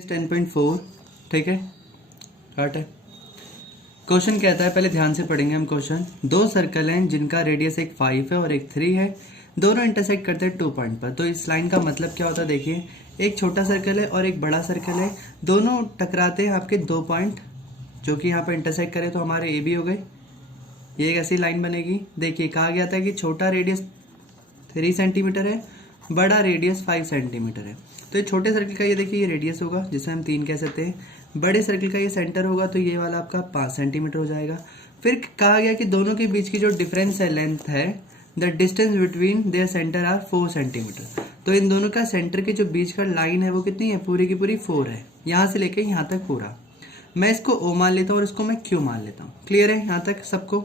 10.4 ठीक है, स्टार्ट है। क्वेश्चन कहता है, पहले ध्यान से पढ़ेंगे हम क्वेश्चन। दो सर्कल हैं जिनका रेडियस एक 5 है और एक 3 है, दोनों इंटरसेक्ट करते हैं 2 पॉइंट पर। तो इस लाइन का मतलब क्या होता है, देखिए एक छोटा सर्कल है और एक बड़ा सर्कल है, दोनों टकराते हैं आपके 2 पॉइंट जो कि यहाँ पर इंटरसेक्ट करें तो हमारे ए बी हो गए। ये एक ऐसी लाइन बनेगी। देखिए कहा गया था कि छोटा रेडियस 3 सेंटीमीटर है, बड़ा रेडियस 5 सेंटीमीटर है। तो ये छोटे सर्कल का ये देखिए ये रेडियस होगा जिसे हम 3 कह सकते हैं, बड़े सर्कल का ये सेंटर होगा तो ये वाला आपका 5 सेंटीमीटर हो जाएगा। फिर कहा गया कि दोनों के बीच की जो डिफरेंस है, लेंथ है, the distance between their centre are 4 centimetre. तो इन दोनों का सेंटर के जो बीच का लाइन है वो कितनी है, पूरी की पूरी 4 है, यहाँ से लेके यहाँ तक पूरा। मैं इसको O मान लेता हूँ और इसको मैं Q मान लेता हूँ। क्लियर है यहाँ तक सबको,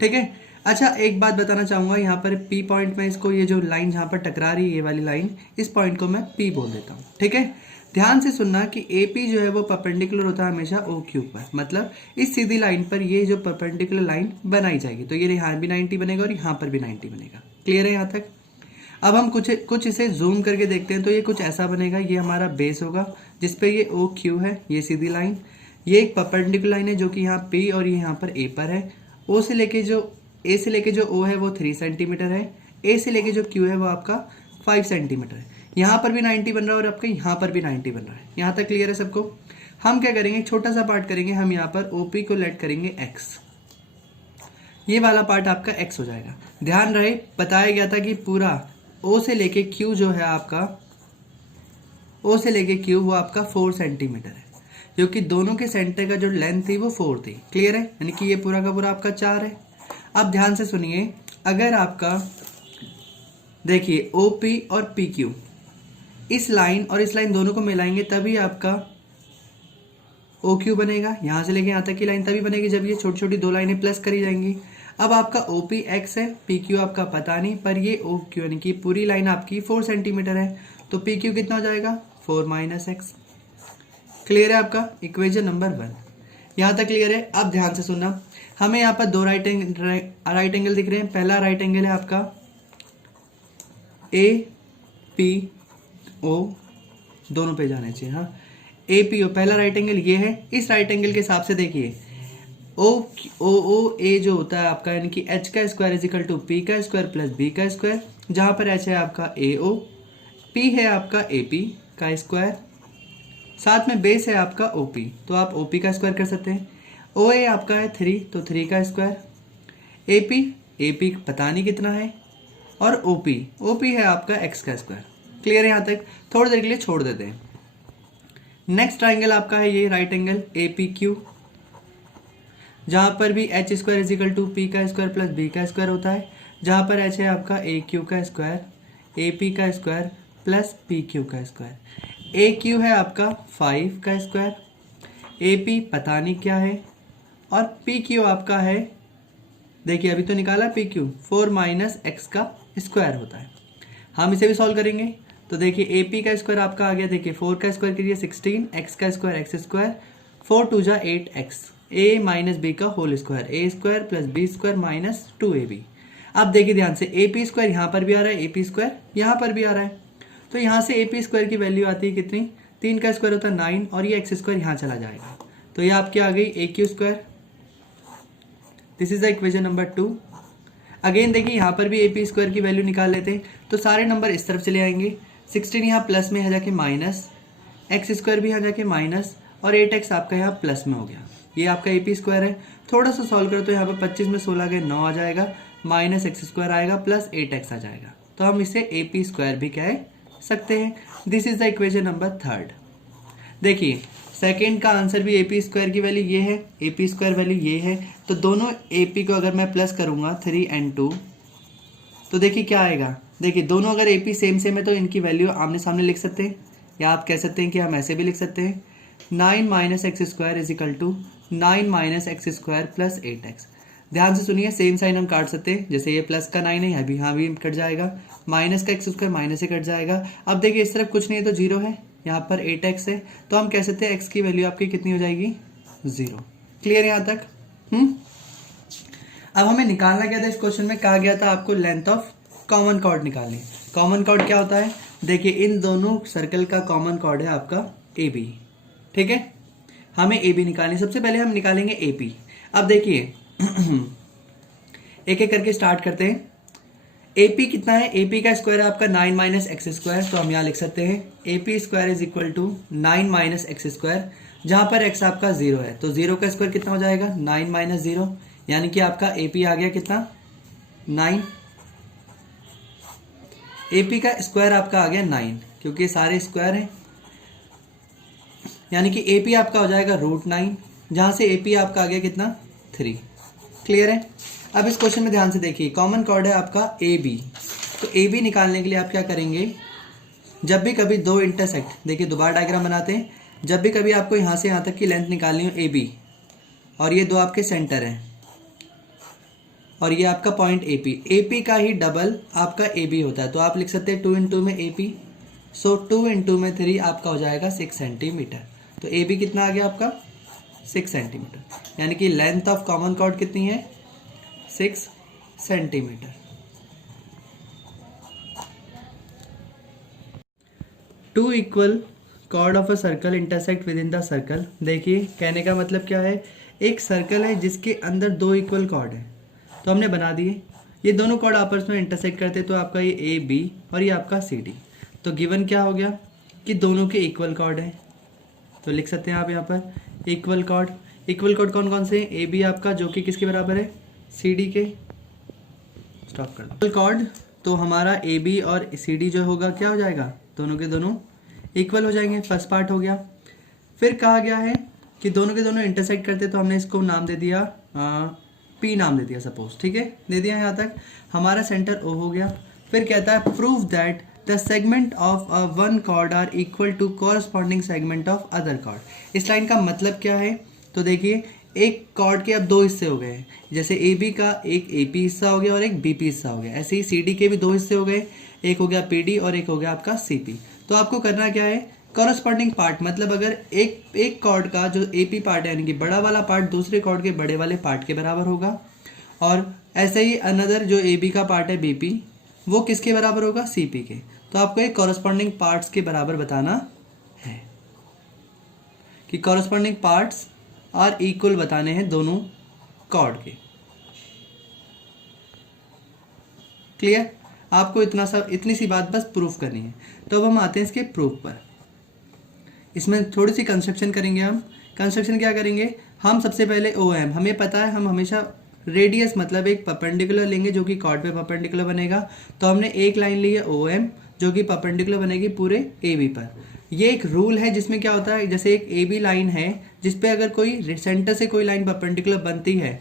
ठीक है। अच्छा एक बात बताना चाहूंगा, यहाँ पर P पॉइंट में इसको, ये जो लाइन यहाँ पर टकरा रही है ये वाली लाइन, इस पॉइंट को मैं P बोल देता हूँ, ठीक है। ध्यान से सुनना कि AP जो है वो परपेंडिकुलर होता है हमेशा OQ पर, मतलब इस सीधी लाइन पर ये जो परपेंडिकुलर लाइन बनाई जाएगी तो ये यहाँ भी 90 बनेगा और यहाँ पर भी 90 बनेगा। क्लियर है यहाँ तक। अब हम कुछ इसे जूम करके देखते हैं तो ये कुछ ऐसा बनेगा। ये हमारा बेस होगा जिसपे ये OQ है, ये सीधी लाइन, ये एक परपेंडिकुलर लाइन है जो कि यहाँ P और ये यहाँ पर A पर है। A से लेके जो O है वो 3 सेंटीमीटर है, A से लेके जो Q है वो आपका 5 सेंटीमीटर है। यहाँ पर भी 90 बन रहा है और आपके यहाँ पर भी 90 बन रहा है। यहाँ तक क्लियर है सबको। हम क्या करेंगे, छोटा सा पार्ट करेंगे, हम यहाँ पर OP को लेट करेंगे X, ये वाला पार्ट आपका X हो जाएगा। ध्यान रहे बताया गया था कि पूरा O से लेके Q जो है आपका, O से लेके Q वो आपका 4 सेंटीमीटर है, क्योंकि दोनों के सेंटर का जो लेंथ थी वो 4 थी। क्लियर है, यानी कि ये पूरा का पूरा आपका 4 है। अब ध्यान से सुनिए, अगर आपका देखिए OP और PQ, इस लाइन और इस लाइन दोनों को मिलाएंगे तभी आपका OQ बनेगा, यहां से लेके यहां तक की लाइन तभी बनेगी जब ये छोटी छोटी दो लाइनें प्लस करी जाएंगी। अब आपका OP X है, PQ आपका पता नहीं, पर ये OQ यानी कि पूरी लाइन आपकी 4 सेंटीमीटर है, तो PQ कितना हो जाएगा, 4 - X। क्लियर है आपका इक्वेशन नंबर 1, यहां तक क्लियर है। अब ध्यान से सुनना, हमें यहाँ पर दो राइट एंगल दिख रहे हैं। पहला राइट एंगल है आपका APO, दोनों पे जाने चाहिए, हाँ APO पहला राइट एंगल ये है। इस राइट एंगल के हिसाब से देखिए OA जो होता है आपका, यानी कि H का square is equal to P का स्क्वायर प्लस B का स्क्वायर, जहां पर H है आपका AO, P है आपका AP का स्क्वायर, साथ में बेस है आपका OP, तो आप OP का स्क्वायर कर सकते हैं। OA आपका है 3, तो 3 का स्क्वायर, AP पता नहीं कितना है, और OP है आपका X का स्क्वायर। क्लियर है यहाँ तक, थोड़ी देर के लिए छोड़ देते हैं। नेक्स्ट ट्राइंगल आपका है ये राइट एंगल APQ, जहां पर भी H square is equal to P का स्क्वायर प्लस B का स्क्वायर होता है, जहां पर H है आपका AQ का स्क्वायर, AP का स्क्वायर प्लस PQ का स्क्वायर। AQ है आपका 5 का स्क्वायर, AP पता नहीं क्या है, और PQ आपका है, देखिए अभी तो निकाला PQ, 4 - X का स्क्वायर होता है। हम इसे भी सॉल्व करेंगे तो देखिए AP का स्क्वायर आपका आ गया, देखिए 4 का स्क्वायर करिए 16, X का स्क्वायर X स्क्वायर, 4 2 जा 8X, A - B का whole square, A square plus B square minus 2AB। अब देखिए ध्यान से, AP स्क्वायर यहाँ पर भी आ रहा है, AP स्क्वायर यहाँ पर भी आ रहा है, तो यहाँ से AP स्क्वायर की वैल्यू आती है कितनी, 3 का स्क्वायर होता है 9, और ये X स्क्वायर यहाँ चला जाएगा, तो ये आपकी आ गई AQ square. This is the equation number 2। Again देखिए यहाँ पर भी AP स्क्वायर की वैल्यू निकाल लेते हैं, तो सारे नंबर इस तरफ चले आएंगे। 16 यहाँ प्लस में है जाके माइनस, X स्क्वायर भी यहाँ जाके माइनस, और 8X आपका यहाँ प्लस में हो गया। ये आपका AP स्क्वायर है। थोड़ा सा सॉल्व करो तो यहाँ पर 25 में 16 गए 9 आ जाएगा, माइनस X स्क्वायर आएगा प्लस 8X आ जाएगा, तो हम इसे AP स्क्वायर भी कह सकते हैं। This is the equation number 3। देखिए सेकेंड का आंसर भी AP स्क्वायर की वैल्यू ये है, AP स्क्वायर वैल्यू ये है, तो दोनों AP को अगर मैं प्लस करूंगा 3 and 2 तो देखिए क्या आएगा। देखिए दोनों अगर AP सेम है तो इनकी वैल्यू आमने सामने लिख सकते हैं, या आप कह सकते हैं कि हम ऐसे भी लिख सकते हैं, 9 - X square is equal to 9 - X square plus 8X। ध्यान से सुनिए, सेम साइन हम काट सकते हैं, जैसे ये प्लस का 9 है यहाँ भी कट जाएगा, माइनस का X स्क्वायर माइनस से कट जाएगा। अब देखिए इस तरफ कुछ नहीं है तो 0 है, यहाँ पर 8X है, तो हम कह सकते हैं X की वैल्यू आपकी कितनी हो जाएगी, 0। क्लियर यहाँ तक। अब हमें निकालना क्या था, इस क्वेश्चन में कहा गया था आपको लेंथ ऑफ कॉमन कॉर्ड निकालनी। कॉमन कॉर्ड क्या होता है, देखिए इन दोनों सर्कल का कॉमन कॉर्ड है आपका ए बी। ठीक है, हमें ए बी निकालनी। सबसे पहले हम निकालेंगे ए पी। अब देखिए एक एक करके स्टार्ट करते हैं। ए पी कितना है? ए पी का स्क्वायर है आपका 9 माइनस एक्स स्क्वायर, तो हम यहाँ लिख सकते हैं A P square is equal to 9 minus X square, जहां पर एक्स आपका 0 है, तो 0 का स्क्वायर कितना हो जाएगा? 9 माइनस 0, यानी कि आपका ए पी आ गया कितना? 9। ए पी का स्क्वायर आपका आ गया 9, क्योंकि सारे स्क्वायर हैं, यानी कि ए पी आपका हो जाएगा √9, जहां से ए पी आपका आ गया कितना? 3। क्लियर है? अब इस क्वेश्चन में ध्यान से देखिए, कॉमन कॉर्ड है आपका ए बी, तो ए बी निकालने के लिए आप क्या करेंगे? जब भी कभी दो इंटरसेक्ट, देखिए दोबारा डायग्राम बनाते हैं, जब भी कभी आपको यहाँ से यहाँ तक की लेंथ निकालनी हो ए बी, और ये दो आपके सेंटर हैं, और ये आपका पॉइंट ए पी का ही डबल आपका ए बी होता है, तो आप लिख सकते हैं 2 इंटू में ए पी, सो 2 इंटू में 3 आपका हो जाएगा 6 सेंटीमीटर। तो ए बी कितना आ गया आपका? 6 सेंटीमीटर, यानी कि लेंथ ऑफ कॉमन कॉर्ड कितनी है? 6 centimetre. To equal chord of a circle intersect with in the circle. देखिए कहने का मतलब क्या है? एक सर्कल है जिसके अंदर दो इक्वल कॉर्ड है, तो हमने बना दिए, ये दोनों कॉर्ड आपस में इंटरसेक्ट करते, तो आपका ये ए बी और ये आपका सी डी। तो गिवन क्या हो गया कि दोनों के इक्वल कॉर्ड है, तो लिख सकते हैं आप यहाँ पर इक्वल कॉर्ड। इक्वल कॉर्ड कौन कौन से हैं? ए बी आपका जो कि किसके बराबर है? सी डी के। स्टॉप कर दो। इक्वल कॉर्ड, तो हमारा ए बी और सी डी जो होगा क्या हो जाएगा? दोनों के दोनों इक्वल हो जाएंगे। फर्स्ट पार्ट हो गया। फिर कहा गया है कि दोनों के दोनों इंटरसेक्ट करते, तो हमने इसको नाम दे दिया पी नाम दे दिया सपोज। ठीक है, दे दिया यहाँ तक। हमारा सेंटर ओ हो गया। फिर कहता है prove that the segment of a one chord are equal to corresponding segment of other chord. इस लाइन का मतलब क्या है? तो देखिए एक कॉर्ड के अब दो हिस्से हो गए, जैसे ए बी का एक ए पी हिस्सा हो गया और एक बी पी हिस्सा हो गया, ऐसे ही सी डी के भी दो हिस्से हो गए, एक हो गया पी डी और एक हो गया आपका सी पी। तो आपको करना क्या है? कॉरस्पॉन्डिंग पार्ट, मतलब अगर एक कॉर्ड का जो ए पी पार्ट है यानी कि बड़ा वाला पार्ट दूसरे कॉर्ड के बड़े वाले पार्ट के बराबर होगा, और ऐसे ही अनदर जो ए बी का पार्ट है बी पी, वो किसके बराबर होगा? सी पी के। तो आपको एक कॉरस्पॉन्डिंग पार्ट्स के बराबर बताना है कि कॉरस्पॉन्डिंग पार्ट्स आर इक्वल बताने हैं दोनों कॉर्ड के। क्लियर? आपको इतनी सी बात बस प्रूफ करनी है। तो अब हम आते हैं इसके प्रूफ पर। इसमें थोड़ी सी कंस्ट्रक्शन करेंगे हम। कंस्ट्रक्शन क्या करेंगे? हम सबसे पहले ओ एम, हमें पता है हम हमेशा रेडियस मतलब एक परपेंडिकुलर लेंगे जो कि कॉर्ड पे परपेंडिकुलर बनेगा, तो हमने एक लाइन ली है ओ एम जो कि परपेंडिकुलर बनेगी पूरे ए बी पर। ये एक रूल है जिसमें क्या होता है, जैसे एक ए बी लाइन है जिसपे अगर कोई सेंटर से कोई लाइन परपेंडिकुलर बनती है,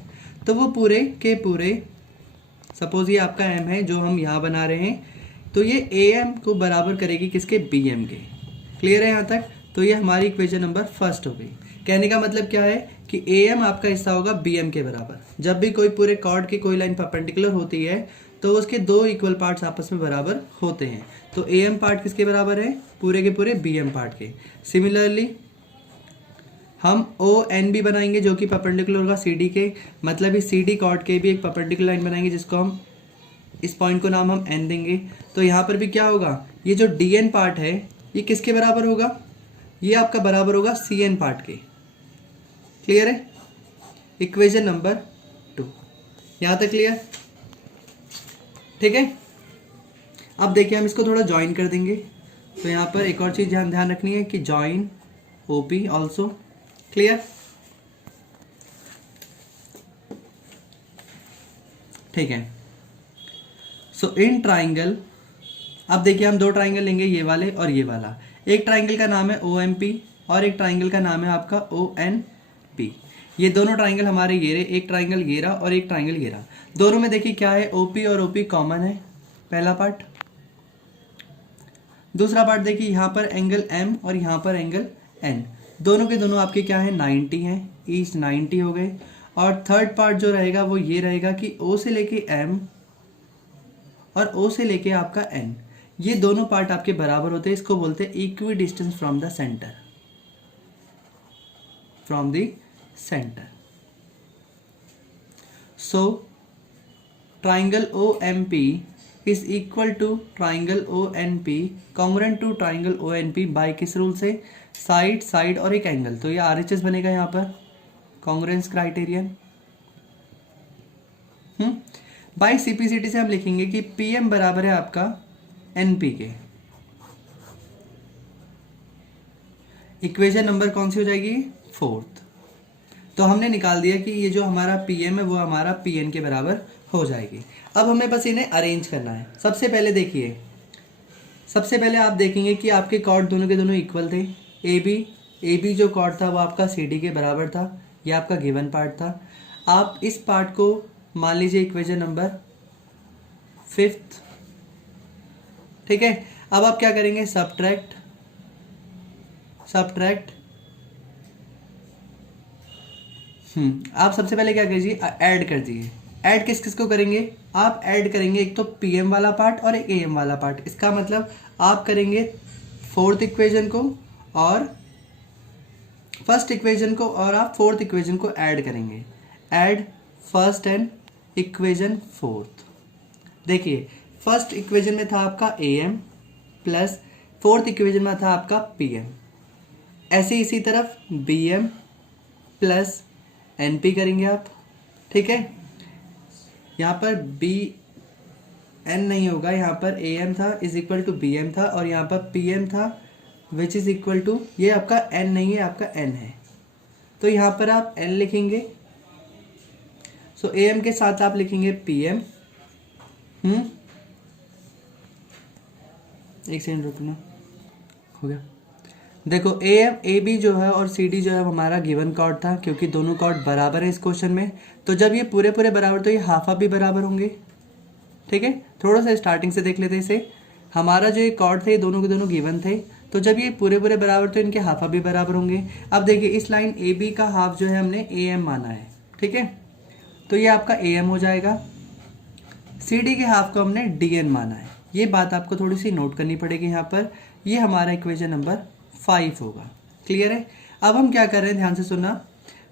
तो वो पूरे के पूरे, सपोज ये आपका एम है जो हम यहाँ बना रहे हैं, तो ये ए एम को बराबर करेगी किसके? बी एम के। क्लियर है यहाँ तक? तो ये हमारी इक्वेशन नंबर फर्स्ट हो गई। कहने का मतलब क्या है कि ए एम आपका हिस्सा होगा बी एम के बराबर। जब भी कोई पूरे कॉर्ड की कोई लाइन परपेंडिकुलर होती है तो उसके दो इक्वल पार्ट्स आपस में बराबर होते हैं, तो ए एम पार्ट किसके बराबर है? पूरे के पूरे बी एम पार्ट के। सिमिलरली हम ओ एन भी बनाएंगे जो कि परपेंडिकुलर होगा सी डी के, मतलब इस सी डी कॉर्ड के भी एक परपेंडिकुलर लाइन बनाएंगे जिसको हम इस पॉइंट को नाम हम एन देंगे। तो यहाँ पर भी क्या होगा? ये जो डी एन पार्ट है ये किसके बराबर होगा? ये आपका बराबर होगा सी एन पार्ट के। क्लियर है? इक्वेशन नंबर 2 यहाँ तक क्लियर? ठीक है, अब देखिए हम इसको थोड़ा ज्वाइन कर देंगे। तो यहाँ पर एक और चीज ध्यान रखनी है कि ज्वाइन ओपी ऑल्सो। क्लियर? ठीक है। सो इन ट्राइंगल, अब देखिए हम दो ट्राइंगल लेंगे, ये वाले और ये वाला। एक ट्राइंगल का नाम है ओ एम पी और एक ट्राइंगल का नाम है आपका ओ एन पी। ये दोनों ट्राइंगल हमारे ये रहे, एक ट्राइंगल ये रहा और एक ट्राइंगल ये रहा। दोनों में देखिए क्या है? ओपी और ओपी कॉमन है, पहला पार्ट। दूसरा पार्ट देखिए यहाँ पर एंगल एम और यहाँ पर एंगल एन, दोनों के दोनों आपके क्या है? 90 हैं, ईच 90 हो गए। और थर्ड पार्ट जो रहेगा वो ये रहेगा कि ओ से लेके एम और ओ से लेके आपका एन, ये दोनों पार्ट आपके बराबर होते हैं। इसको बोलते हैं equidistance from the centre, from the centre. So triangle O M P is equal to triangle ONP congruent to triangle ONP by किस रूल से? साइड साइड और एक एंगल, तो ये RHS बनेगा यहाँ पर कॉन्ग्रुएंस क्राइटेरियन। बाई CPCT से हम लिखेंगे कि PM बराबर है आपका NP के। इक्वेशन नंबर कौन सी हो जाएगी? 4th। तो हमने निकाल दिया कि ये जो हमारा PM है वो हमारा PN के बराबर हो जाएगी। अब हमें बस इन्हें अरेंज करना है। सबसे पहले देखिए, सबसे पहले आप देखेंगे कि आपके कॉर्ड दोनों के दोनों इक्वल थे। AB जो कॉर्ड था वो आपका CD के बराबर था, ये आपका गिवन पार्ट था। आप इस पार्ट को मान लीजिए इक्वेशन नंबर 5th, ठीक है। अब आप क्या करेंगे? सब्ट्रैक्ट आप सबसे पहले क्या कीजिए? ऐड कर दीजिए। ऐड किस किस को करेंगे? आप ऐड करेंगे एक तो PM वाला पार्ट और एक AM वाला पार्ट। इसका मतलब आप करेंगे 4th इक्वेशन को और फर्स्ट इक्वेशन को, और आप 4th इक्वेशन को ऐड करेंगे। Add first and equation 4th। देखिए, फर्स्ट इक्वेशन में था आपका AM प्लस 4th इक्वेशन में था आपका PM। ऐसे इसी तरफ BM प्लस NP करेंगे आप, ठीक है। यहाँ पर BN नहीं होगा, यहाँ पर AM था इज इक्वल टू BM था, और यहाँ पर PM था विच इज इक्वल टू, ये आपका N नहीं है, आपका N है, तो यहाँ पर आप N लिखेंगे। सो AM के साथ आप लिखेंगे PM। एक सेकंड रुकना, हो गया। देखो AB जो है और CD जो है हमारा गिवन कॉर्ड था, क्योंकि दोनों कॉर्ड बराबर है इस क्वेश्चन में। तो जब ये पूरे पूरे बराबर, तो ये हाफ हाफ भी बराबर होंगे, ठीक है। थोड़ा सा स्टार्टिंग से देख लेते हैं इसे। हमारा जो ये कॉर्ड थे ये दोनों के दोनों गिवन थे, तो जब ये पूरे पूरे बराबर तो इनके हाफ हाफ भी बराबर होंगे। अब देखिए, इस लाइन AB का हाफ जो है हमने AM माना है, ठीक है, तो ये आपका AM हो जाएगा। CD के हाफ को हमने DN माना है। ये बात आपको थोड़ी सी नोट करनी पड़ेगी यहाँ पर। ये हमारा इक्वेशन नंबर 5 होगा। क्लियर है? अब हम क्या कर रहे हैं, ध्यान से सुनना।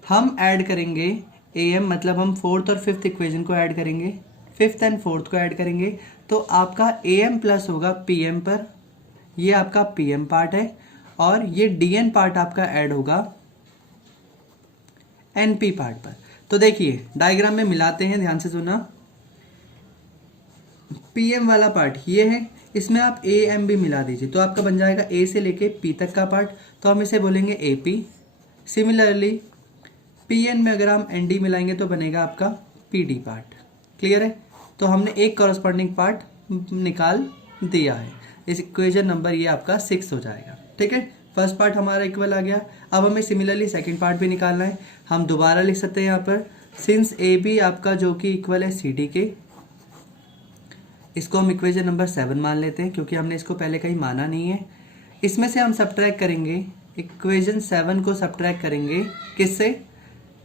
हम ऐड करेंगे AM, मतलब हम 4th और 5th इक्वेशन को ऐड करेंगे, 5th एंड 4th को ऐड करेंगे, तो आपका AM प्लस होगा PM पर, ये आपका PM पार्ट है, और ये DN पार्ट आपका ऐड होगा NP पार्ट पर। तो देखिए, डायग्राम में मिलाते हैं, ध्यान से सुनना। PM वाला पार्ट ये है, इसमें आप AM भी मिला दीजिए, तो आपका बन जाएगा A से लेके P तक का पार्ट, तो हम इसे बोलेंगे AP। सिमिलरली PN में अगर हम ND मिलाएंगे तो बनेगा आपका PD पार्ट। क्लियर है? तो हमने एक कॉरस्पॉन्डिंग पार्ट निकाल दिया है। इस इक्वेशन नंबर ये आपका 6 हो जाएगा, ठीक है। फर्स्ट पार्ट हमारा इक्वल आ गया। अब हमें सिमिलरली सेकंड पार्ट भी निकालना है। हम दोबारा लिख सकते हैं यहाँ पर, सिंस AB आपका जो कि इक्वल है CD के, इसको हम इक्वेशन नंबर 7 मान लेते हैं, क्योंकि हमने इसको पहले कहीं माना नहीं है। इसमें से हम सब्ट्रैक्ट करेंगे, इक्वेशन 7 को सब्ट्रैक्ट करेंगे किससे?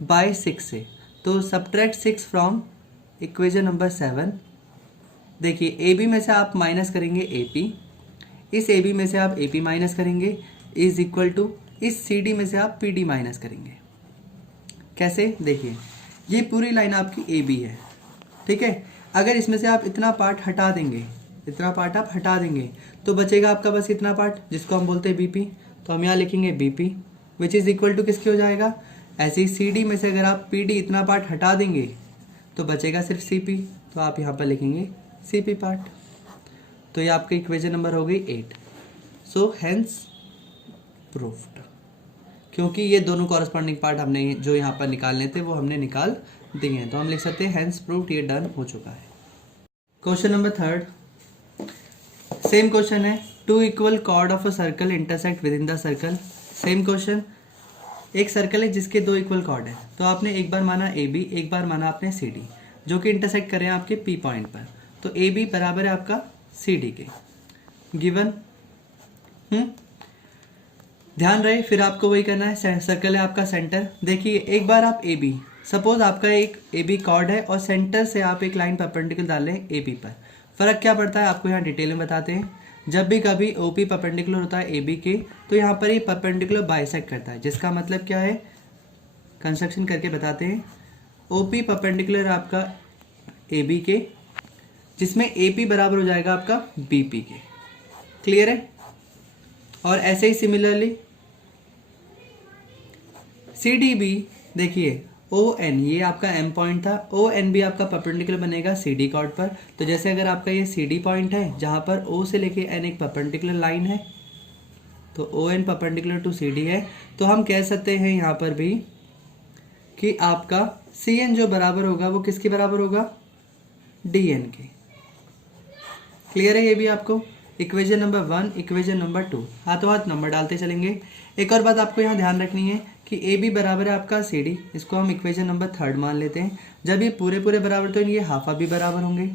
बाय 6 से। तो सब्ट्रैक्ट 6 फ्रॉम इक्वेशन नंबर 7। देखिए, AB में से आप माइनस करेंगे AP, इस AB में से आप AP माइनस करेंगे, इज इक्वल टू इस CD में से आप PD माइनस करेंगे। कैसे? देखिए, ये पूरी लाइन आपकी AB है, ठीक है। अगर इसमें से आप इतना पार्ट हटा देंगे, इतना पार्ट आप हटा देंगे, तो बचेगा आपका बस इतना पार्ट, जिसको हम बोलते हैं BP। तो हम यहाँ लिखेंगे BP which is equal to किसके हो जाएगा? ऐसे ही CD में से अगर आप PD इतना पार्ट हटा देंगे तो बचेगा सिर्फ CP, तो आप यहाँ पर लिखेंगे CP पार्ट। तो ये आपका इक्वेशन नंबर हो गई 8। सो हेंस प्रूफ्ड, क्योंकि ये दोनों कॉरस्पॉन्डिंग पार्ट हमने जो यहाँ पर निकालने थे वो हमने निकाल दिए हैं, तो हम लिख सकते हैं हेंस प्रूफ्ड, ये डन हो चुका है। क्वेश्चन नंबर 3, सेम क्वेश्चन है। 2 equal chord of a circle intersect with in the circle. Same question, एक सर्कल है जिसके 2 इक्वल कॉर्ड है, तो आपने एक बार माना AB, एक बार माना आपने CD, जो कि इंटरसेक्ट करें आपके P पॉइंट पर। तो AB बराबर है आपका CD के, गिवन। ध्यान रहे, फिर आपको वही करना है। सर्कल है आपका सेंटर। देखिए, एक बार आप AB, सपोज आपका एक AB कॉर्ड है और सेंटर से आप एक लाइन परपेंडिकुलर डाल रहे हैं AB पर। फर्क क्या पड़ता है आपको यहाँ डिटेल में बताते हैं। जब भी कभी OP परपेंडिकुलर होता है AB के, तो यहाँ पर ये परपेंडिकुलर बाइसेक्ट करता है, जिसका मतलब क्या है, कंस्ट्रक्शन करके बताते हैं। OP परपेंडिकुलर आपका AB के, जिसमें AP बराबर हो जाएगा आपका BP के। क्लियर है? और ऐसे ही सिमिलरली सी डी बी देखिए ओ एन ये आपका एम पॉइंट था, ओ एन भी आपका परपेंडिकुलर बनेगा सी डी कॉर्ड पर। तो जैसे अगर आपका ये सी डी पॉइंट है जहाँ पर ओ से लेके एन एक परपेंडिकुलर लाइन है, तो O N perpendicular to C D है, तो हम कह सकते हैं यहाँ पर भी कि आपका सी एन जो बराबर होगा वो किसके बराबर होगा, डी एन के। क्लियर है ये भी आपको। इक्वेशन नंबर 1, इक्वेशन नंबर 2, हाथों हाथ नंबर डालते चलेंगे। एक और बात आपको यहाँ ध्यान रखनी है कि ए बी बराबर है आपका सी डी, इसको हम इक्वेशन नंबर 3 मान लेते हैं। जब ये पूरे पूरे बराबर तो ये हाफा भी बराबर होंगे।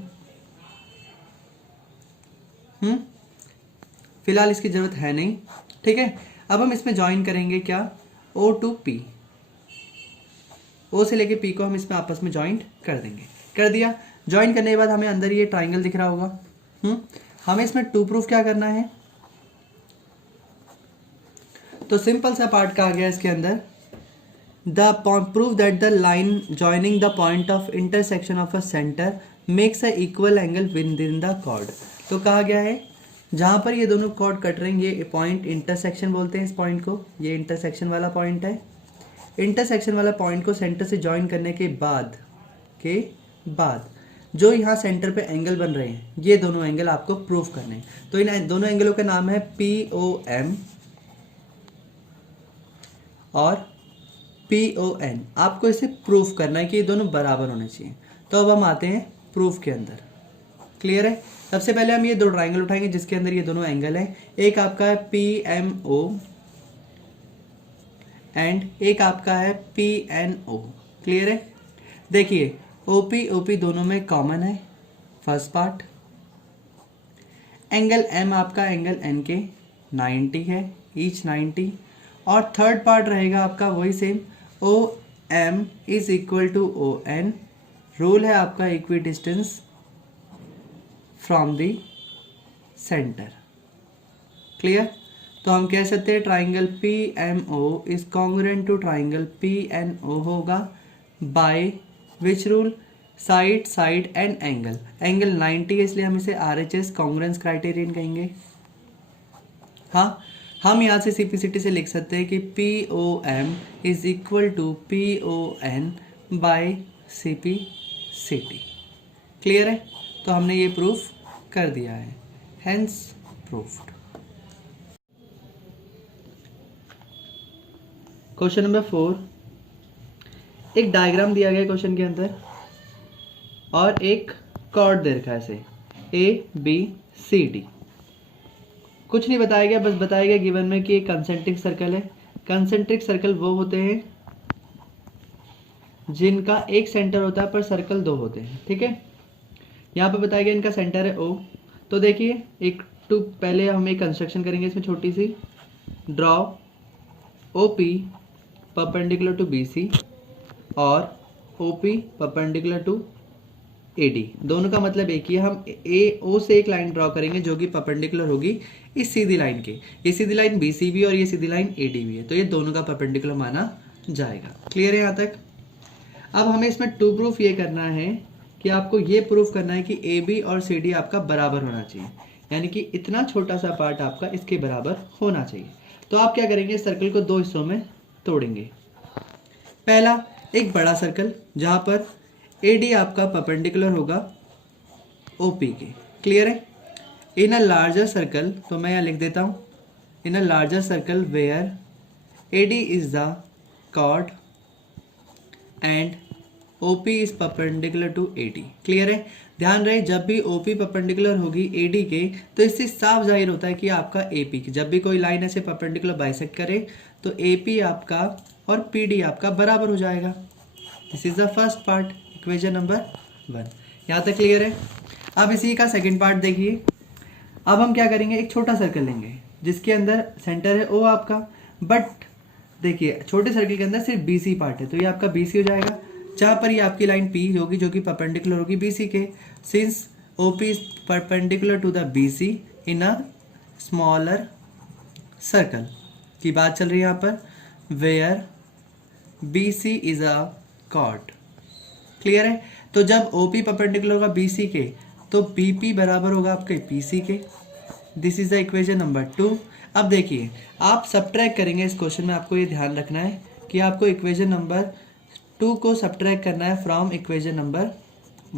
फिलहाल इसकी जरूरत है नहीं, ठीक है। अब हम इसमें ज्वाइन करेंगे क्या, ओ टू पी, ओ से लेके पी को हम इसमें आपस में ज्वाइंट कर देंगे। कर दिया, ज्वाइन करने के बाद हमें अंदर ये ट्राइंगल दिख रहा होगा। हमें इसमें टू प्रूफ क्या करना है, तो सिंपल सा पार्ट कहा गया इसके अंदर, the proof that the line joining the point of intersection of a centre makes a equal angle with in the chord. तो कहा गया है जहां पर ये दोनों कॉर्ड कट रहे हैं, ये पॉइंट इंटरसेक्शन बोलते हैं इस पॉइंट को, ये इंटरसेक्शन वाला पॉइंट है। इंटरसेक्शन वाला पॉइंट को सेंटर से ज्वाइन करने के बाद जो यहाँ सेंटर पे एंगल बन रहे हैं, ये दोनों एंगल आपको प्रूफ करने हैं। तो इन दोनों एंगलों का नाम है पी ओ एम और पी ओ एन। आपको इसे प्रूफ करना है कि ये दोनों बराबर होने चाहिए। तो अब हम आते हैं प्रूफ के अंदर। क्लियर है। सबसे पहले हम ये दो ट्राइंगल उठाएंगे जिसके अंदर ये दोनों एंगल हैं। एक आपका है पी एम ओ एंड एक आपका है पी एन ओ। क्लियर है। देखिए ओपी ओपी दोनों में कॉमन है। फर्स्ट पार्ट एंगल एम आपका एंगल एन के 90 है, ईच 90। और थर्ड पार्ट रहेगा आपका वही same, O M is equal to O N. Rule है आपका equidistance from the centre. Clear. तो हम कह सकते हैं triangle P M O is congruent to triangle P N O होगा by which rule, side side and angle. Angle 90 है इसलिए हम इसे RHS कॉन्ग्रुएंस क्राइटेरियन कहेंगे। हाँ, हम यहाँ से CPCT से लिख सकते हैं कि POM is equal to PON by CPCT। Clear है। तो हमने ये प्रूफ कर दिया है, हेंस प्रूफ्ड। क्वेश्चन नंबर 4, एक डायग्राम दिया गया क्वेश्चन के अंदर और एक कॉर्ड दे रखा है ऐसे ABCD। कुछ नहीं बताया गया, बस बताया गया गिवन में कि एक कंसेंट्रिक सर्कल है। कंसेंट्रिक सर्कल वो होते हैं जिनका एक सेंटर होता है पर सर्कल दो होते हैं। ठीक है। यहाँ पे बताया गया इनका सेंटर है O। तो देखिए पहले हम एक कंस्ट्रक्शन करेंगे इसमें छोटी सी, draw OP perpendicular to BC और OP परपेंडिकुलर टू AD। दोनों का मतलब एक ही है। हम AO से एक लाइन ड्रॉ करेंगे जो कि परपेंडिकुलर होगी इस सीधी लाइन के। ये सीधी लाइन BC भी और ये सीधी लाइन AD भी है, तो ये दोनों का परपेंडिकुलर माना जाएगा। क्लियर है यहाँ तक। अब हमें इसमें टू प्रूफ ये करना है कि आपको ये प्रूफ करना है कि AB और CD आपका बराबर होना चाहिए, यानी कि इतना छोटा सा पार्ट आपका इसके बराबर होना चाहिए। तो आप क्या करेंगे, सर्कल को दो हिस्सों में तोड़ेंगे। पहला एक बड़ा सर्कल जहां पर AD आपका परपेंडिकुलर होगा OP के। क्लियर है। इन अ लार्जर सर्कल, तो मैं यहाँ लिख देता हूं, in a larger circle where AD is the chord and OP is perpendicular to AD। Clear है। ध्यान रहे जब भी OP परपेंडिकुलर होगी AD के तो इससे साफ जाहिर होता है कि आपका AP की जब भी कोई लाइन ऐसे परपेंडिकुलर बाइसेक्ट करे तो AP आपका और PD आपका बराबर हो जाएगा। This is the first part, equation number 1। यहाँ तक क्लियर है। अब इसी का सेकंड पार्ट देखिए। अब हम क्या करेंगे, एक छोटा सर्कल लेंगे जिसके अंदर सेंटर है O आपका, बट देखिए छोटे सर्कल के अंदर सिर्फ BC पार्ट है, तो ये आपका BC हो जाएगा। जहाँ पर ये आपकी लाइन P होगी जो कि परपेंडिकुलर होगी BC के। Since OP is perpendicular to the BC in a smaller circle की बात चल रही है यहाँ पर, where BC is a chord. Clear है। तो जब OP परपेंडिकुलर होगा BC के तो BP बराबर होगा आपके PC के। This is the equation number 2। अब देखिए आप सब्ट्रैक्ट करेंगे इस क्वेश्चन में, आपको ये ध्यान रखना है कि आपको इक्वेशन नंबर 2 को सब्ट्रैक्ट करना है फ्रॉम इक्वेशन नंबर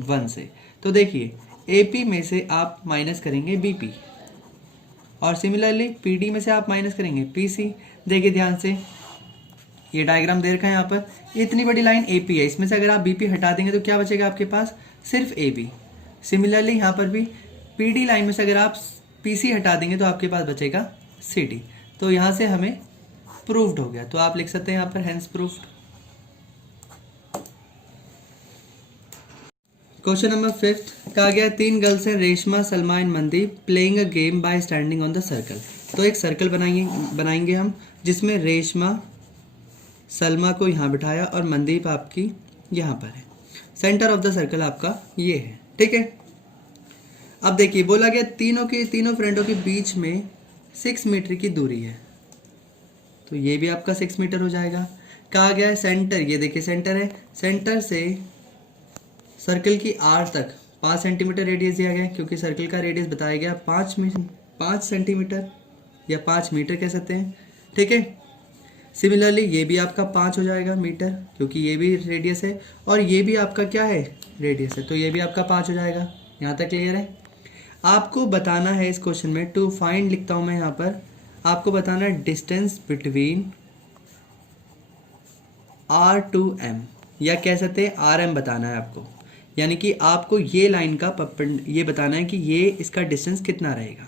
1 से। तो देखिए AP में से आप माइनस करेंगे BP और सिमिलरली PD में से आप माइनस करेंगे PC। देखिए ध्यान से, ये डायग्राम दे रखा है यहाँ पर, इतनी बड़ी लाइन AP है, इसमें से अगर आप BP हटा देंगे तो क्या बचेगा आपके पास, सिर्फ AB। सिमिलरली यहाँ पर भी PD लाइन में से अगर आप PC हटा देंगे तो आपके पास बचेगा CD। तो यहाँ से हमें प्रूव्ड हो गया, तो आप लिख सकते हैं यहाँ पर हेंस प्रूव्ड। क्वेश्चन नंबर 5 कहा गया 3 गर्ल्स हैं Reshma, Salma and Mandeep playing a game bye standing on the circle. तो एक सर्कल बनाएंगे हम, जिसमें रेशमा सलमा को यहाँ बिठाया और मनदीप आपकी यहाँ पर है। सेंटर ऑफ द सर्कल आपका ये है, ठीक है। अब देखिए बोला गया तीनों फ्रेंडों के बीच में 6 मीटर की दूरी है, तो ये भी आपका 6 मीटर हो जाएगा। कहा गया है सेंटर, ये देखिए सेंटर है, सेंटर से सर्कल की आर तक 5 सेंटीमीटर रेडियस दिया गया है, क्योंकि सर्कल का रेडियस बताया गया 5 सेंटीमीटर या 5 मीटर कह सकते हैं, ठीक है। सिमिलरली ये भी आपका 5 हो जाएगा मीटर, क्योंकि ये भी रेडियस है और ये भी आपका क्या है, रेडियस है, तो ये भी आपका 5 हो जाएगा। यहाँ तक क्लियर है। आपको बताना है इस क्वेश्चन में टू फाइंड, लिखता हूँ मैं यहाँ पर, आपको बताना है distance between R to M, या कह सकते हैं RM बताना है आपको। यानी कि आपको ये लाइन का ये बताना है कि ये इसका डिस्टेंस कितना रहेगा,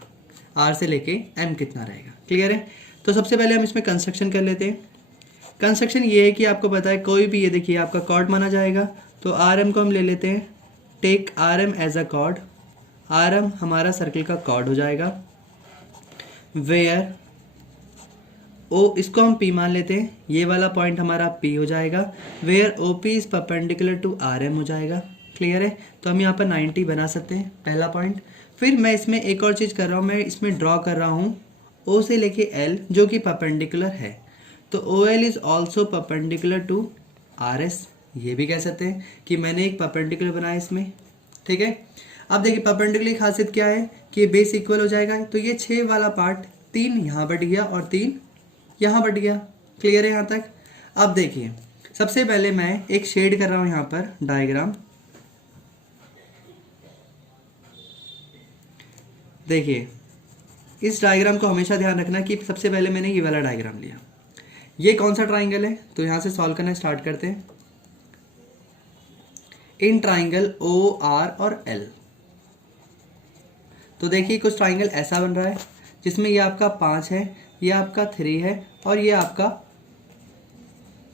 R से लेके M कितना रहेगा। क्लियर है। तो सबसे पहले हम इसमें कंस्ट्रक्शन कर लेते हैं। कंस्ट्रक्शन ये है कि आपको पता है कोई भी, ये देखिए आपका कॉर्ड माना जाएगा, तो RM को हम ले लेते हैं, take RM as a chord. RM हमारा सर्कल का कॉर्ड हो जाएगा। वेयर O इसको हम P मान लेते हैं, ये वाला पॉइंट हमारा P हो जाएगा। Where OP is perpendicular to RM हो जाएगा। क्लियर है। तो हम यहाँ पर 90 बना सकते हैं, पहला पॉइंट। फिर मैं इसमें एक और चीज़ कर रहा हूँ, मैं इसमें ड्रॉ कर रहा हूँ O से लेके L जो कि परपेंडिकुलर है, तो OL is also perpendicular to RS। ये भी कह सकते हैं कि मैंने एक परपेंडिकुलर बनाया इसमें, ठीक है। अब देखिए परपेंडिकुलर की खासियत क्या है कि ये बेस इक्वल हो जाएगा, तो ये 6 वाला पार्ट 3 यहाँ बढ़ गया और 3 यहाँ बढ़ गया। क्लियर है यहाँ तक। अब देखिए सबसे पहले मैं एक शेड कर रहा हूँ यहाँ पर डायग्राम। देखिए इस डायग्राम को हमेशा ध्यान रखना कि सबसे पहले मैंने ये वाला डायग्राम लिया। ये कौन सा ट्राइंगल है, तो यहाँ से सॉल्व करना स्टार्ट करते हैं। इन ट्राइंगल OR और L, तो देखिए कुछ ट्राइंगल ऐसा बन रहा है जिसमें ये आपका 5 है, ये आपका 3 है और ये आपका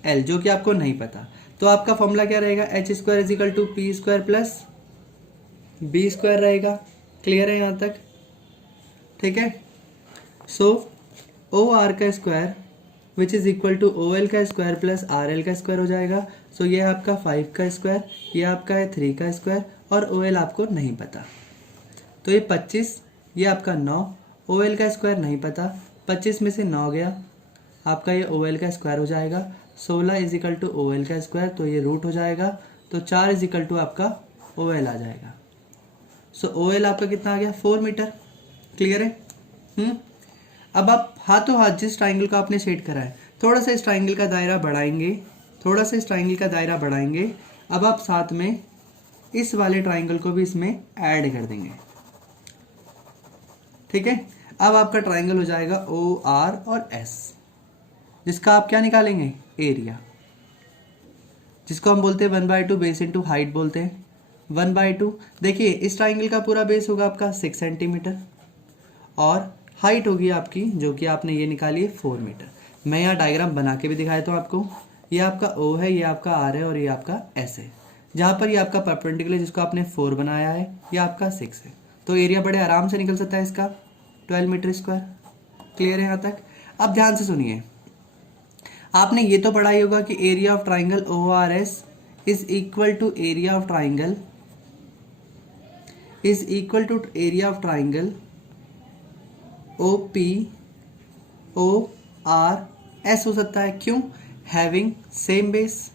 L जो कि आपको नहीं पता। तो आपका फॉर्मूला क्या रहेगा, H² is equal to P² plus B² रहेगा। क्लियर है यहाँ तक, ठीक है। सो OR का square which is equal to OL का स्क्वायर प्लस RL का स्क्वायर हो जाएगा। सो ये आपका 5 का स्क्वायर, ये आपका है 3 का स्क्वायर और OL आपको नहीं पता, तो ये 25, ये आपका 9, OL का स्क्वायर नहीं पता, 25 में से 9 गया, आपका ये OL का स्क्वायर हो जाएगा। 16 इज इक्वल टू OL का स्क्वायर, तो ये रूट हो जाएगा, तो 4 इज इक्वल टू आपका OL आ जाएगा। सो OL आपका कितना आ गया, 4 मीटर। क्लियर है। अब आप हाथों हाथ जिस ट्राइंगल को आपने शेड करा है, थोड़ा सा इस ट्राइंगल का दायरा बढ़ाएंगे, थोड़ा सा इस ट्राइंगल का दायरा बढ़ाएंगे। अब आप साथ में इस वाले ट्राइंगल को भी इसमें ऐड कर देंगे, ठीक है। अब आपका ट्राइंगल हो जाएगा OR और S, जिसका आप क्या निकालेंगे, एरिया, जिसको हम बोलते हैं 1/2 बेस इंटू हाइट बोलते हैं। 1/2 देखिए इस ट्राइंगल का पूरा बेस होगा आपका 6 सेंटीमीटर और हाइट होगी आपकी जो कि आपने ये निकाली है 4 मीटर। मैं यहाँ डायग्राम बना के भी दिखाया था आपको। ये आपका O है, ये आपका R है और ये आपका S है। जहाँ पर ये आपका परपेंडिकुलर जिसको आपने 4 बनाया है, ये आपका 6 है। तो एरिया बड़े आराम से निकल सकता है इसका, 12 मीटर स्क्वायर। क्लियर है यहाँ तक। अब ध्यान से सुनिए, आपने ये तो पढ़ा ही होगा कि area of triangle ORS is equal to area of triangle OPORS हो सकता है। क्यों, हैविंग सेम बेस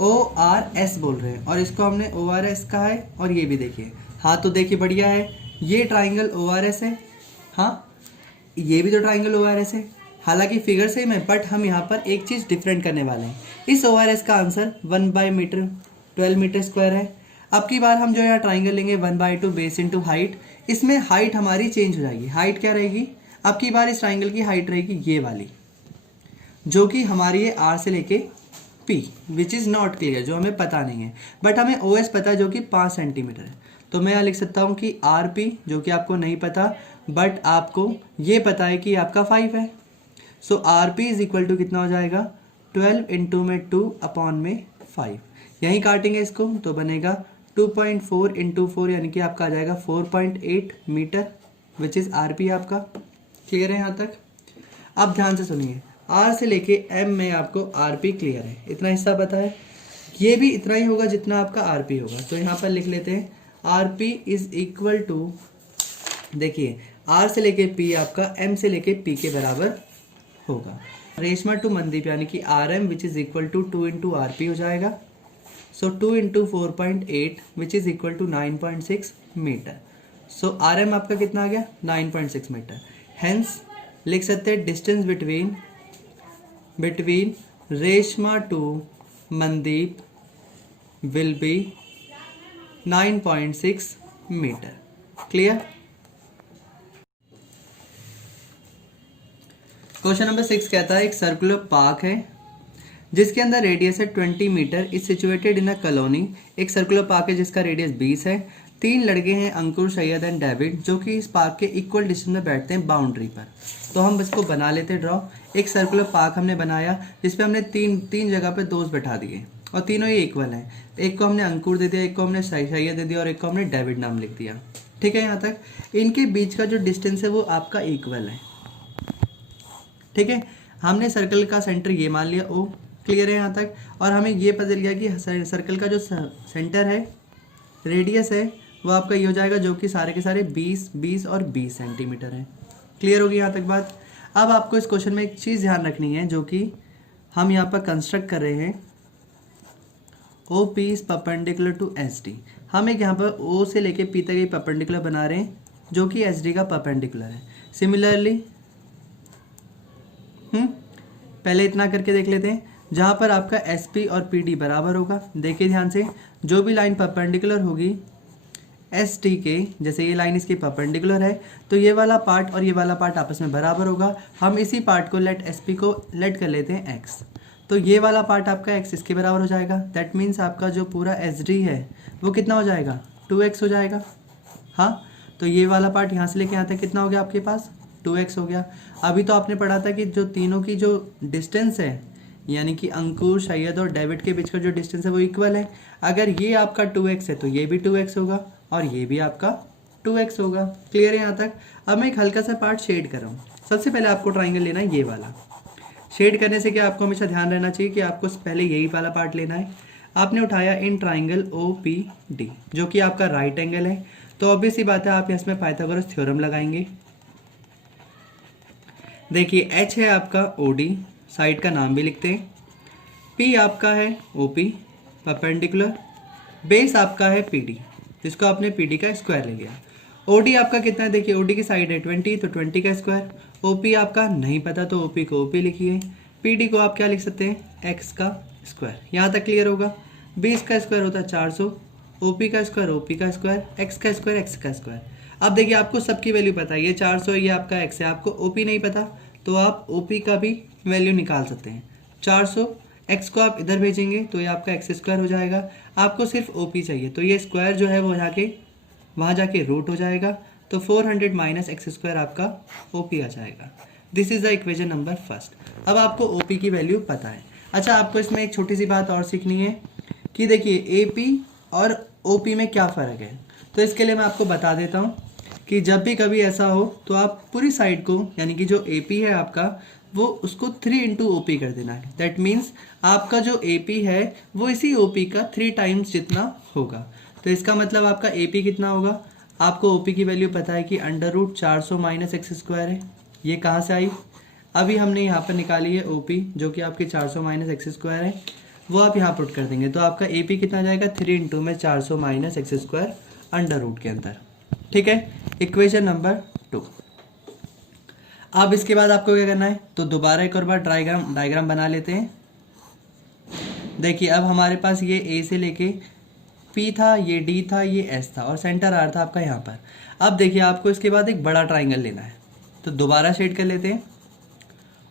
ORS बोल रहे हैं और इसको हमने ORS कहा है। और ये भी देखिए, हाँ तो देखिए बढ़िया है, ये ट्राइंगल ORS है, हाँ ये भी तो ट्राइंगल ORS है, हालांकि फिगर सेम है बट हम यहाँ पर एक चीज़ डिफरेंट करने वाले हैं। इस ORS का आंसर 1/मीटर 12 मीटर स्क्वायर है। अब की बार हम जो यहाँ ट्राइंगल लेंगे 1/2 बेस इंटू हाइट, इसमें हाइट हमारी चेंज हो जाएगी। हाइट क्या रहेगी? अब की बार इस ट्राइंगल की हाइट रहेगी ये वाली, जो कि हमारी है R से लेके P, which is not clear, जो हमें पता नहीं है, बट हमें OS पता है जो कि 5 सेंटीमीटर है। तो मैं यहाँ लिख सकता हूँ कि RP, जो कि आपको नहीं पता बट आपको ये पता है कि आपका 5 है। सो RP इज इक्वल टू कितना हो जाएगा? 12 इंटू में 2 अपॉन में 5। यहीं काटेंगे इसको तो बनेगा 2.4 इंटू 4, यानी कि आपका आ जाएगा 4.8 मीटर, विच इज़ RP आपका। क्लियर है यहाँ तक? अब ध्यान से सुनिए, R से लेके M में आपको RP क्लियर है, इतना हिस्सा पता है। ये भी इतना ही होगा जितना आपका RP होगा। तो यहाँ पर लिख लेते हैं RP इज इक्वल टू, देखिए R से लेके P आपका M से लेके P के बराबर होगा। रेशमा टू मनदीप यानी कि RM which is equal to 2 into RP हो जाएगा। So 2 into 4.8 which is equal to 9.6 metre. So RM आपका कितना आ गया? 9.6 मीटर। हेंस लिख सकते हैं distance between Reshma to Mandeep will be 9.6 metre. Clear? Question number 6 कहता है एक सर्कुलर पार्क है जिसके अंदर रेडियस है 20 मीटर, is situated in a colony. एक सर्कुलर पार्क है जिसका रेडियस 20 है। 3 लड़के हैं, अंकुर, सैयद एंड डेविड, जो कि इस पार्क के इक्वल डिस्टेंस में बैठते हैं बाउंड्री पर। तो हम इसको बना लेते हैं ड्रॉ। एक सर्कुलर पार्क हमने बनाया जिसपे हमने तीन जगह पे दोस्त बैठा दिए और तीनों ही इक्वल हैं। एक को हमने अंकुर दे दिया, एक को हमने सैयद दे दिया और एक को हमने डेविड नाम लिख दिया। ठीक है, यहाँ तक इनके बीच का जो डिस्टेंस है वो आपका इक्वल है। ठीक है, हमने सर्कल का सेंटर ये मान लिया O। क्लियर है यहाँ तक? और हमें ये पता चल गया कि सर्कल का जो सेंटर है, रेडियस है, वो आपका ये हो जाएगा, जो कि सारे के सारे 20 और 20 सेंटीमीटर है। क्लियर होगी यहाँ तक बात? अब आपको इस क्वेश्चन में एक चीज़ ध्यान रखनी है, जो कि हम यहाँ पर कंस्ट्रक्ट कर रहे हैं। OP is perpendicular to SD। हम एक यहाँ पर O से लेके P तक एक परपेंडिकुलर बना रहे हैं जो कि SD का परपेंडिकुलर है। सिमिलरली पहले इतना करके देख लेते हैं, जहाँ पर आपका SP और PD बराबर होगा। देखिए ध्यान से, जो भी लाइन परपेंडिकुलर होगी SD के, जैसे ये लाइन इसके परपेंडिकुलर है, तो ये वाला पार्ट और ये वाला पार्ट आपस में बराबर होगा। हम इसी पार्ट को लेट SP को लेट कर लेते हैं X। तो ये वाला पार्ट आपका X इसके बराबर हो जाएगा। दैट मीन्स आपका जो पूरा SD है वो कितना हो जाएगा? 2X हो जाएगा। हाँ, तो ये वाला पार्ट यहाँ से लेके यहाँ तक कितना हो गया आपके पास? 2X हो गया। अभी तो आपने पढ़ा था कि जो तीनों की जो डिस्टेंस है, यानी कि अंकुर, सैयद और डेविड के बीच का जो डिस्टेंस है वो इक्वल है। अगर ये आपका 2X है तो ये भी 2X होगा और ये भी आपका 2X होगा। क्लियर है यहाँ तक? अब मैं एक हल्का सा पार्ट शेड कर रहा हूँ। सबसे पहले आपको ट्राइंगल लेना है ये वाला। शेड करने से क्या आपको हमेशा ध्यान रहना चाहिए कि आपको पहले यही वाला पार्ट लेना है। आपने उठाया इन ट्राइंगल OPD, जो कि आपका राइट एंगल है। तो ऑब्वियस सी बात है, आप इसमें पाइथागोरस थ्योरम लगाएंगे। देखिए H है आपका OD, साइड का नाम भी लिखते हैं। P आपका है OP परपेंडिकुलर, बेस आपका है PD, जिसको आपने PD का स्क्वायर ले लिया। OD आपका कितना है? देखिए OD की साइड है 20, तो 20 का स्क्वायर। OP आपका नहीं पता तो OP को OP लिखिए। PD को आप क्या लिख सकते हैं? X का स्क्वायर। यहाँ तक क्लियर होगा? 20 का स्क्वायर होता है 400, OP का स्क्वायर OP का स्क्वायर, X का स्क्वायर X का स्क्वायर। अब देखिए आपको सबकी वैल्यू पता है, ये 400 ये आपका X है, आपको OP नहीं पता तो आप OP का भी वैल्यू निकाल सकते हैं। 400 X को आप इधर भेजेंगे तो ये आपका X स्क्वायर हो जाएगा। आपको सिर्फ OP चाहिए तो ये स्क्वायर जो है वो वहाँ जाके रूट हो जाएगा। तो 400 माइनस X स्क्वायर आपका OP आ जाएगा। This is the equation number first. अब आपको OP की वैल्यू पता है। अच्छा, आपको इसमें एक छोटी सी बात और सीखनी है कि देखिए AP और OP में क्या फ़र्क है। तो इसके लिए मैं आपको बता देता हूँ कि जब भी कभी ऐसा हो तो आप पूरी साइड को, यानी कि जो AP है आपका, वो उसको 3 इंटू OP कर देना है। दैट मीन्स आपका जो AP है वो इसी OP का 3 टाइम्स जितना होगा। तो इसका मतलब आपका AP कितना होगा? आपको OP की वैल्यू पता है कि √400 माइनस X स्क्वायर है। ये कहाँ से आई? अभी हमने यहाँ पर निकाली है OP, जो कि आपकी 400 माइनस X स्क्वायर है, वो आप यहाँ पुट कर देंगे तो आपका AP कितना जाएगा? 3 इंटू में 400 माइनस X स्क्वायर अंडर रूट के अंदर। ठीक है, इक्वेशन नंबर 2। अब इसके बाद आपको क्या करना है, तो दोबारा एक और बार डायग्राम बना लेते हैं। देखिए अब हमारे पास ये ए से लेके पी था, ये डी था, ये एस था और सेंटर आर था आपका यहाँ पर। अब देखिए आपको इसके बाद एक बड़ा ट्राइंगल लेना है, तो दोबारा शेड कर लेते हैं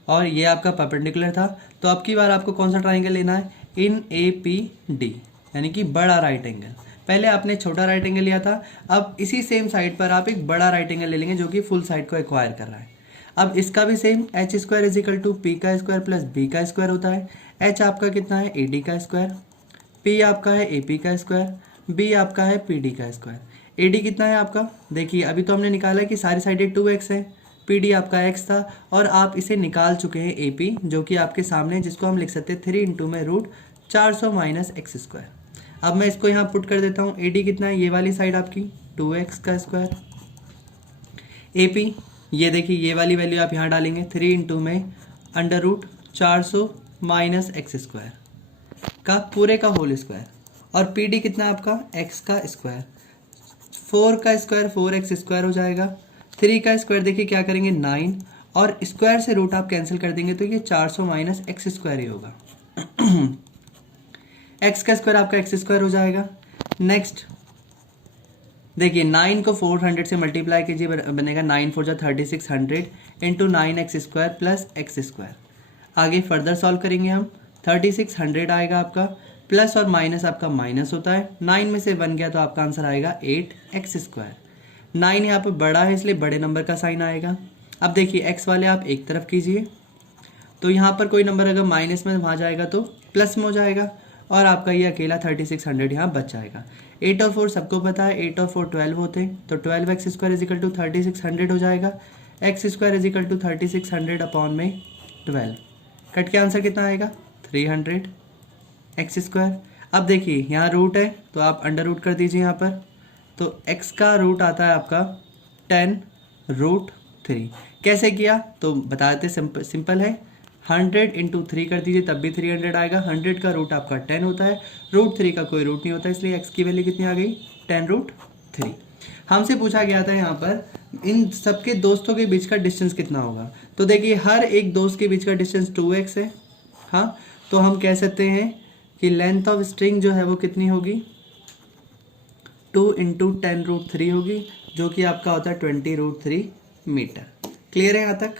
और ये आपका परपेंडिकुलर था। तो अब की बार आपको कौन सा ट्राइंगल लेना है, इन ए पी डी, यानी कि बड़ा राइट एंगल। पहले आपने छोटा राइट एंगल लिया था, अब इसी सेम साइड पर आप एक बड़ा राइट एंगल ले लेंगे जो कि फुल साइड को एक्वायर कर रहा है। अब इसका भी same H square is equal to P का स्क्वायर प्लस बी का स्क्वायर होता है। एच आपका कितना है, ए डी का स्क्वायर, पी आपका है ए पी का स्क्वायर, बी आपका है पी डी का स्क्वायर। ए डी कितना है आपका, देखिए अभी तो हमने निकाला कि सारी साइडें 2x है, पी डी आपका x था और आप इसे निकाल चुके हैं ए पी जो कि आपके सामने, जिसको हम लिख सकते हैं 3 इंटू में रूट 400 माइनस एक्स स्क्वायर। अब मैं इसको यहाँ पुट कर देता हूँ, ए डी कितना है, ये वाली साइड आपकी 2x का स्क्वायर, ए पी ये देखिए ये वाली वैल्यू आप यहाँ डालेंगे 3 इंटू में अंडर रूट 400 माइनस एक्स स्क्वायर का पूरे का होल स्क्वायर, और पी डी कितना आपका x का स्क्वायर, 4 का स्क्वायर 4x स्क्वायर हो जाएगा, 3 का स्क्वायर देखिए क्या करेंगे 9 और स्क्वायर से रूट आप कैंसिल कर देंगे तो ये 400 माइनस एक्स स्क्वायर ही होगा। x का स्क्वायर आपका x स्क्वायर हो जाएगा। नेक्स्ट देखिए 9 को 400 से मल्टीप्लाई कीजिए, बनेगा 9 4 जा 3600 into 9x square plus x square. आगे फर्दर सॉल्व करेंगे हम, 3600 आएगा आपका, प्लस और माइनस आपका माइनस होता है, 9 में से 1 गया तो आपका आंसर आएगा 8x स्क्वायर। 9 यहाँ पर बड़ा है इसलिए बड़े नंबर का साइन आएगा। अब देखिए x वाले आप एक तरफ कीजिए, तो यहाँ पर कोई नंबर अगर माइनस में वहाँ जाएगा तो प्लस में हो जाएगा और आपका ये अकेला 3600 यहाँ बच जाएगा। 8 और 4 सबको पता है, 8 और 4 12 होते हैं, तो 12x square is equal to 3600 हो जाएगा। X square is equal to 3600 upon में 12, कट के आंसर कितना आएगा 300 एक्स स्क्वायर। अब देखिए यहाँ रूट है तो आप अंडर रूट कर दीजिए यहाँ पर, तो x का रूट आता है आपका 10 रूट 3। कैसे किया तो बता देते, सिंपल है, 100 इंटू 3 कर दीजिए तब भी 300 आएगा। 100 का रूट आपका 10 होता है, रूट 3 का कोई रूट नहीं होता, इसलिए x की वैल्यू कितनी आ गई 10 रूट 3। हमसे पूछा गया था यहाँ पर इन सबके दोस्तों के बीच का डिस्टेंस कितना होगा, तो देखिए हर एक दोस्त के बीच का डिस्टेंस 2x है। हाँ तो हम कह सकते हैं कि लेंथ ऑफ स्ट्रिंग जो है वो कितनी होगी 2 इंटू 10 रूट 3 होगी, जो कि आपका होता है 20 रूट 3 मीटर। क्लियर है यहाँ तक।